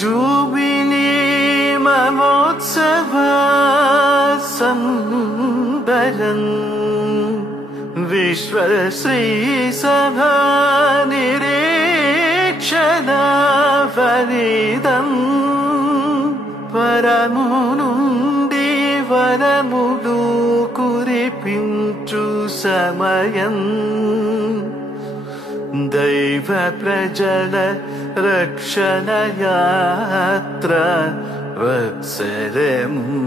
jubilee మహోత్సవ సంబరం విశ్వశ్రీ సభా నిరీక్షణ ఫలితం పరము నుండి వరములు కురిపించు సమయం దైవ ప్రజల రక్షణ యాత్ర వత్సరము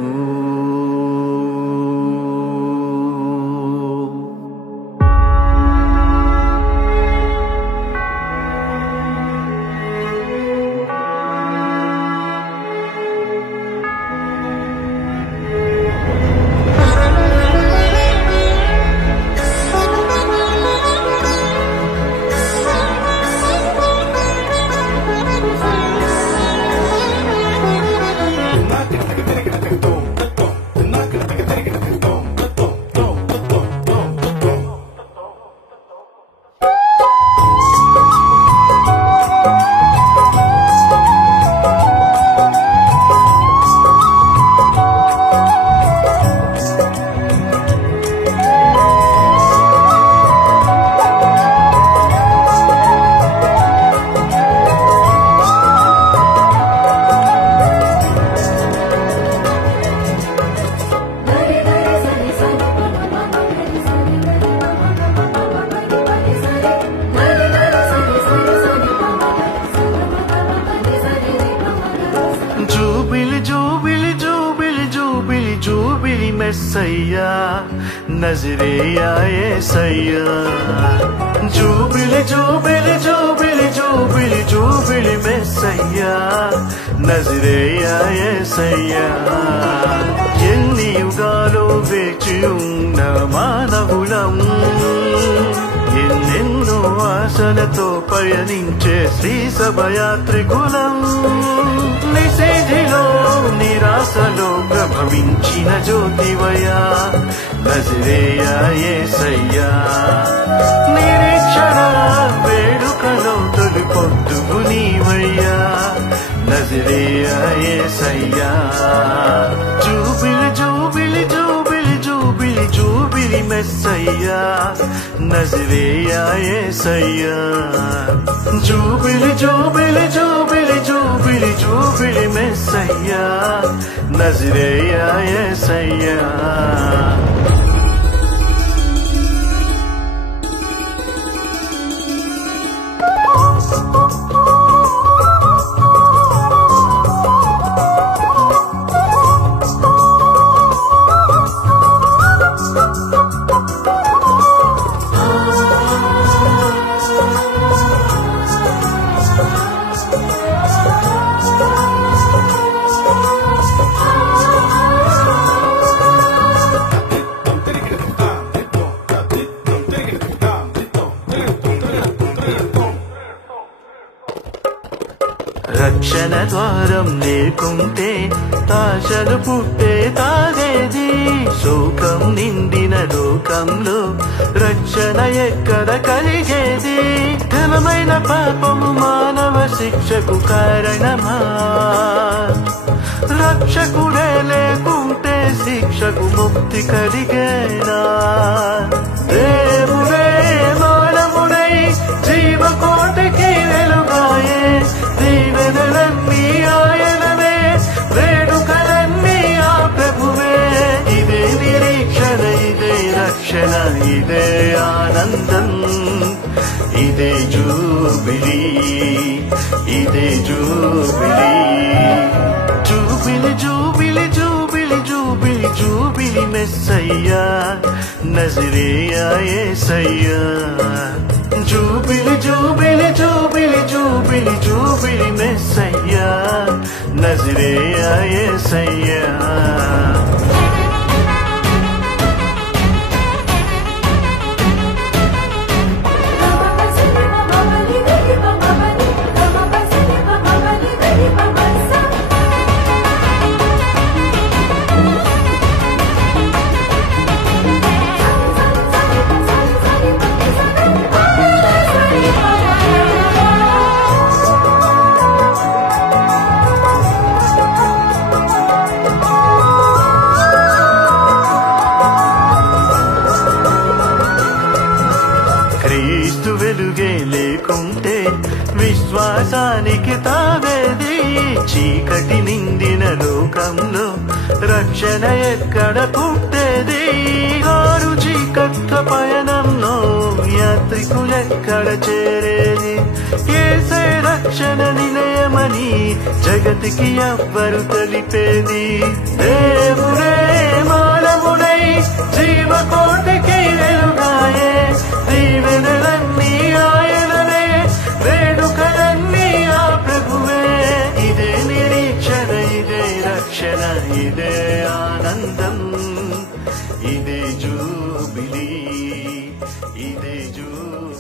మెస్సయ్యా నజరేయా యేసయ్యా జూబిలి జూబిలి జూబిలి జూబిలి జూబిలి మెస్సయ్యా నజరేయా యేసయ్యా ఎన్ని యుగాలో వేచి ఉన్న మానవులం ఎన్నెన్నో ఆశలతో పయనించే శ్రీ సభయాత్రికులం నిషేధిలో నిరాశలో ప్రభవించిన జ్యోతివయ్యా నజరేయా యేసయ్యా నిరీక్షణ వేడుకలో తొలి పొద్దువు నీవయ్యా నజరేయా యేసయ్యా జూబిలి జూబిలి జూబిలి జూబిలి జూబిలి మెస్సయ్యా నజరేయా యేసయ్యా జూబిలి జూబిలి జూబిలి జూబిలి జూబిలి మెస్సయ్యా నజరేయా యేసయ్యా రక్షణ ద్వారం లేకుంటే ఆశలు పుట్టే తాగేది శోకం నిండిన లోకంలో రక్షణ ఎక్కడ కలిగేది ఘనమైన పాపము మానవ శిక్షకు కారణమా రక్షకుడే లేకుంటే శిక్షకు ముక్తి కలిగేనా దేవుడే మానవుడై జీవకోటికి వెలుగాయే దీవెనలన్నీ ఆయనవే వేడుకలన్నీ ఆ ప్రభువే ఇదే నిరీక్షణ ఇదే రక్షణ ఇదే ఆనందం ఇదే జూబిలీ ఇదే జూబిలీ జూబిలి జూబిలి జూబిలి జూబిలి జూబిలి మెస్సయ్యా నజరేయా యేసయ్యా జూబిలి జూబిలి జూబిలి జూబిలి జూబిలి మెస్సయ్యా నజరేయా యేసయ్యా రక్షణ ఎక్కడ పుట్టేది ఆరు చీకట్ల పయనంలో యాత్రికులెక్కడ చేరేది యేసే రక్షణ నిలయమని జగతికి ఎవ్వరు తెలిపేది దేవుడే మానవుడై జీవకోటికి వెలుగాయే దీవెనలన్నీ ఆయననే వేడుకలన్నీ ఆ ప్రభువే ఇదే నిరీక్షణ ఇదే రక్షణ ఇదే ఆనందం ఇదే జూబిలీ ఇదే జూబిలీ